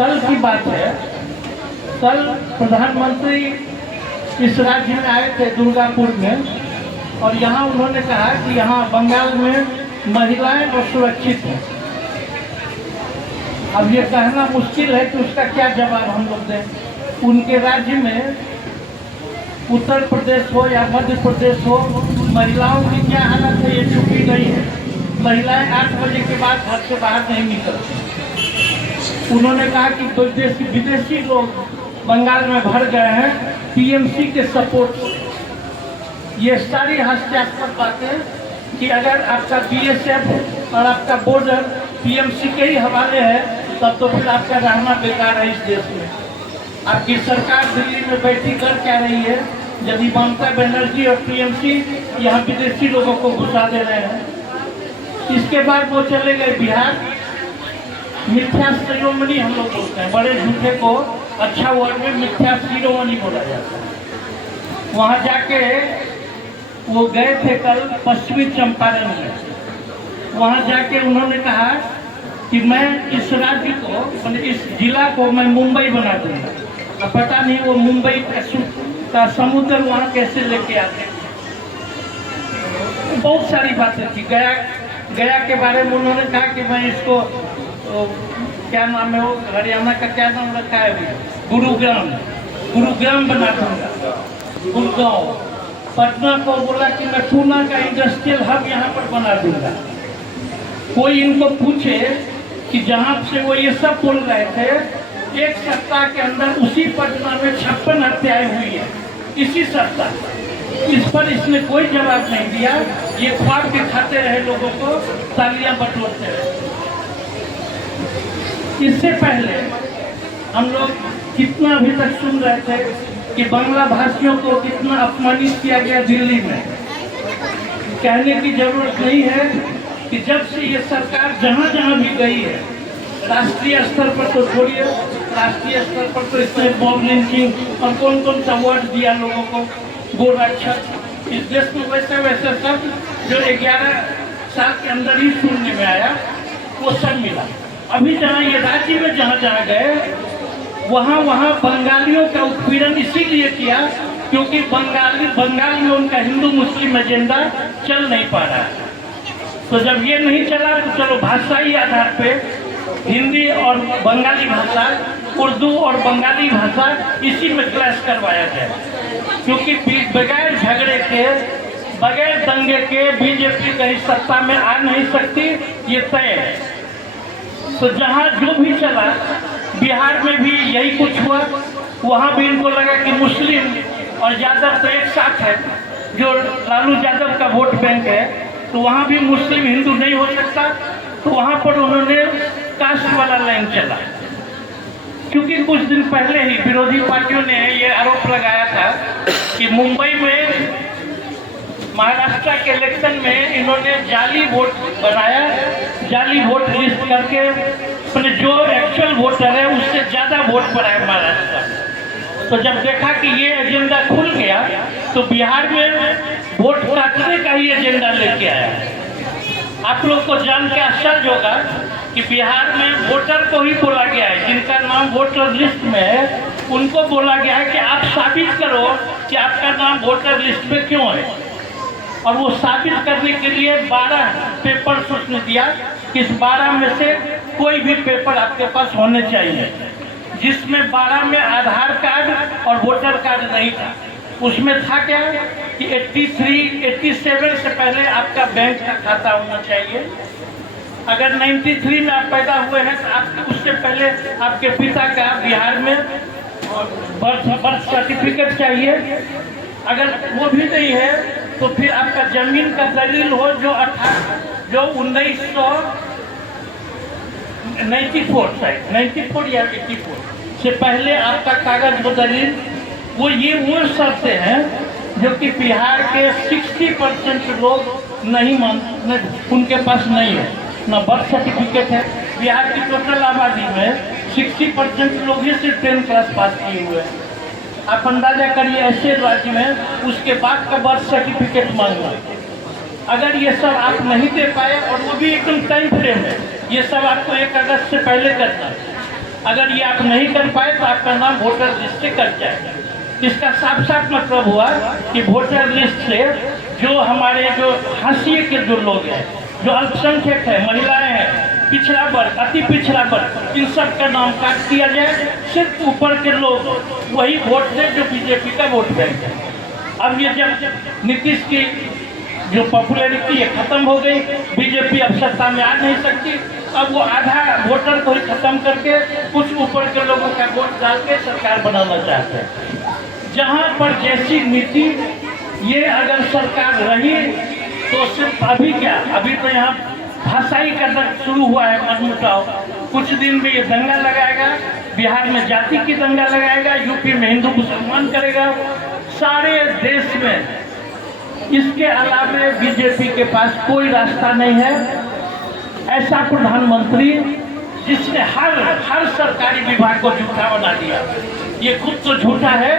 कल की बात है, कल प्रधानमंत्री इस राज्य में आए थे दुर्गापुर में, और यहाँ उन्होंने कहा कि यहाँ बंगाल में महिलाएं असुरक्षित हैं। अब ये कहना मुश्किल है कि उसका क्या जवाब हम लोग दें। उनके राज्य में उत्तर प्रदेश हो या मध्य प्रदेश हो, महिलाओं की क्या हालत है ये छुपी नहीं है। महिलाएं 8 बजे के बाद घर से बाहर नहीं निकलती। उन्होंने कहा कि विदेशी लोग बंगाल में भर गए हैं टीएमसी के सपोर्ट से। ये सारी हास्यास्पद बातें कि अगर आपका बीएसएफ और आपका बॉर्डर टीएमसी के ही हवाले है, तब तो फिर आपका रहना बेकार है इस देश में। आपकी सरकार दिल्ली में बैठी कर क्या रही है, यदि ममता बनर्जी और टीएमसी यहाँ विदेशी लोगों को घुसा दे रहे हैं। इसके बाद वो चले गए बिहार। मिथ्या शिरोमणि हम लोग बोलते हैं, बड़े झूठे को अच्छा वर्ड में मिथ्या शिरोमणि बोला जाता है। वहाँ जाके वो गए थे कल पश्चिमी चंपारण में। वहाँ जाके उन्होंने कहा कि मैं इस राज्य को, मतलब इस जिला को मैं मुंबई बना दूंगा। अब पता नहीं वो मुंबई का समुद्र वहाँ कैसे लेके आते। बहुत सारी बातें थी। गया के बारे में उन्होंने कहा कि मैं इसको क्या नाम है वो हरियाणा का क्या नाम रखा है अभी, गुरुग्राम बना दूंगा। गुड़गांव, पटना को बोला कि मैं पूना का इंडस्ट्रियल हब यहाँ पर बना दूंगा। कोई इनको पूछे कि जहाँ से वो ये सब बोल रहे थे, 1 सप्ताह के अंदर उसी पटना में 56 हत्याएं हुई है, इसी सप्ताह। इस पर इसने कोई जवाब नहीं दिया। ये ख्वाब दिखाते रहे लोगों को, तालियां बटोरते रहे। इससे पहले हम लोग कितना अभी तक सुन रहे थे कि बांग्ला भाषियों को कितना अपमानित किया गया दिल्ली में। कहने की जरूरत नहीं है कि जब से ये सरकार जहाँ जहाँ भी गई है, राष्ट्रीय स्तर पर तो छोड़िए, राष्ट्रीय स्तर पर तो इसने बॉब लिंचिंग और कौन कौन सा वर्ड दिया लोगों को, गोरक्षक। इस देश में वैसे वैसे सब जो 11 साल के अंदर ही सुनने में आया, वो सब मिला। अभी जहाँ ये राज्य में जहाँ जहाँ गए, वहाँ बंगालियों का उत्पीड़न इसीलिए किया क्योंकि बंगाल में उनका हिंदू मुस्लिम एजेंडा चल नहीं पा रहा है। तो जब ये नहीं चला तो चलो भाषाई आधार पे हिंदी और बंगाली भाषा, उर्दू और बंगाली भाषा इसी में क्लैश करवाया गया। क्योंकि बगैर झगड़े के, बगैर दंगे के बीजेपी कहीं सत्ता में आ नहीं सकती, ये तय है। तो जहाँ जो भी चला, बिहार में भी यही कुछ हुआ। वहाँ भी इनको लगा कि मुस्लिम और यादव तो एक साथ है, जो लालू यादव का वोट बैंक है, तो वहाँ भी मुस्लिम हिंदू नहीं हो सकता। तो वहाँ पर उन्होंने कास्ट वाला लाइन चला। क्योंकि कुछ दिन पहले ही विरोधी पार्टियों ने ये आरोप लगाया था कि मुंबई में महाराष्ट्र के इलेक्शन में इन्होंने जाली वोट बनाया, जाली वोट लिस्ट करके अपने जो एक्चुअल वोटर है उससे ज़्यादा वोट पड़ा है महाराष्ट्र। तो जब देखा कि ये एजेंडा खुल गया, तो बिहार में वोट काटने का ही एजेंडा लेके आया। आप लोग को जान के आश्चर्य होगा कि बिहार में वोटर को ही बोला गया है, जिनका नाम वोटर लिस्ट में है, उनको बोला गया है कि आप साबित करो कि आपका नाम वोटर लिस्ट में क्यों है। और वो साबित करने के लिए 12 पेपर्स उसने दिया कि इस 12 में से कोई भी पेपर आपके पास होने चाहिए, जिसमें 12 में आधार कार्ड और वोटर कार्ड नहीं था। उसमें था क्या कि 87 से पहले आपका बैंक का खाता होना चाहिए। अगर 93 में आप पैदा हुए हैं तो आप उससे पहले आपके पिता का बिहार में बर्थ सर्टिफिकेट चाहिए। अगर वो भी नहीं है तो फिर आपका जमीन का दलील हो जो 1994 या 84 से पहले आपका कागज वो दलील, वो शर्तें हैं जो कि बिहार के 60% लोग नहीं मानते, उनके पास नहीं है। ना बर्थ सर्टिफिकेट है। बिहार की टोटल आबादी में 60% लोग ही सिर्फ 10th क्लास पास किए हुए हैं। आप अंदाजा करिए ऐसे राज्य में उसके बाद का बर्थ सर्टिफिकेट मांगना। अगर ये सब आप नहीं दे पाए, और वो भी एकदम टाइम फ्रेम है, ये सब आपको 1 अगस्त से पहले करना, अगर ये आप नहीं कर पाए तो आपका नाम वोटर लिस्ट से कट जाएगा। इसका साफ साफ मतलब हुआ कि वोटर लिस्ट से जो हमारे जो हाशिए के जो लोग हैं, जो अल्पसंख्यक है, महिलाएं हैं, पिछड़ा वर्ग, अति पिछड़ा वर्ग, इन सब का नाम काट दिया जाए। सिर्फ ऊपर के लोग वही वोट दें जो बीजेपी का वोट बैंक है। अब ये जब नीतीश की जो पॉपुलैरिटी है खत्म हो गई, बीजेपी अब सत्ता में आ नहीं सकती, अब वो आधा वोटर को ही खत्म करके कुछ ऊपर के लोगों का वोट डाल के सरकार बनाना चाहते हैं। जहाँ पर जैसी नीति ये अगर सरकार रही तो सिर्फ अभी क्या, अभी तो यहाँ भाषाई का शुरू हुआ है मनमुटाव, कुछ दिन में ये दंगा लगाएगा, बिहार में जाति की दंगा लगाएगा, यूपी में हिंदू मुसलमान करेगा, सारे देश में। इसके अलावा बीजेपी के पास कोई रास्ता नहीं है। ऐसा प्रधानमंत्री जिसने हर सरकारी विभाग को झूठा बना दिया, ये खुद तो झूठा है,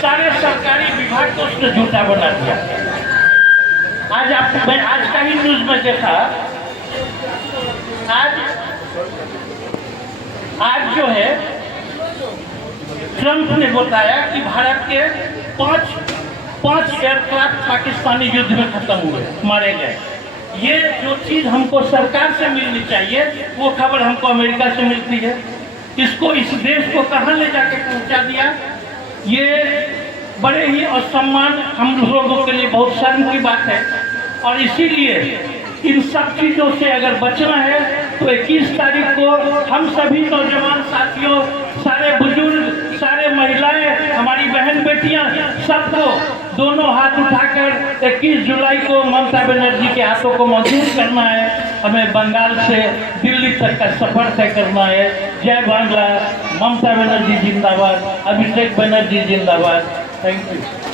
सारे सरकारी विभाग को उसने झूठा बना दिया। मैं आज का ही न्यूज में देखा, आज जो है ट्रंप ने बताया कि भारत के पांच एयरक्राफ्ट पाकिस्तानी युद्ध में खत्म हुए, मारे गए। ये जो चीज हमको सरकार से मिलनी चाहिए वो खबर हमको अमेरिका से मिलती है। इसको, इस देश को कहां ले जाके पहुंचा दिया, ये बड़े ही असम्मान हम लोगों के लिए बहुत शर्म की बात है। और इसीलिए इन सब चीजों से अगर बचना है तो 21 तारीख को हम सभी नौजवान साथियों, सारे बुजुर्ग, सारे महिलाएं, हमारी बहन बेटियां, सबको दोनों हाथ उठाकर 21 जुलाई को ममता बनर्जी के हाथों को मजबूत करना है। हमें बंगाल से दिल्ली तक का सफर तय करना है। जय बांग्ला, ममता बनर्जी जिंदाबाद, अभिषेक बनर्जी जिंदाबाद। Thank you.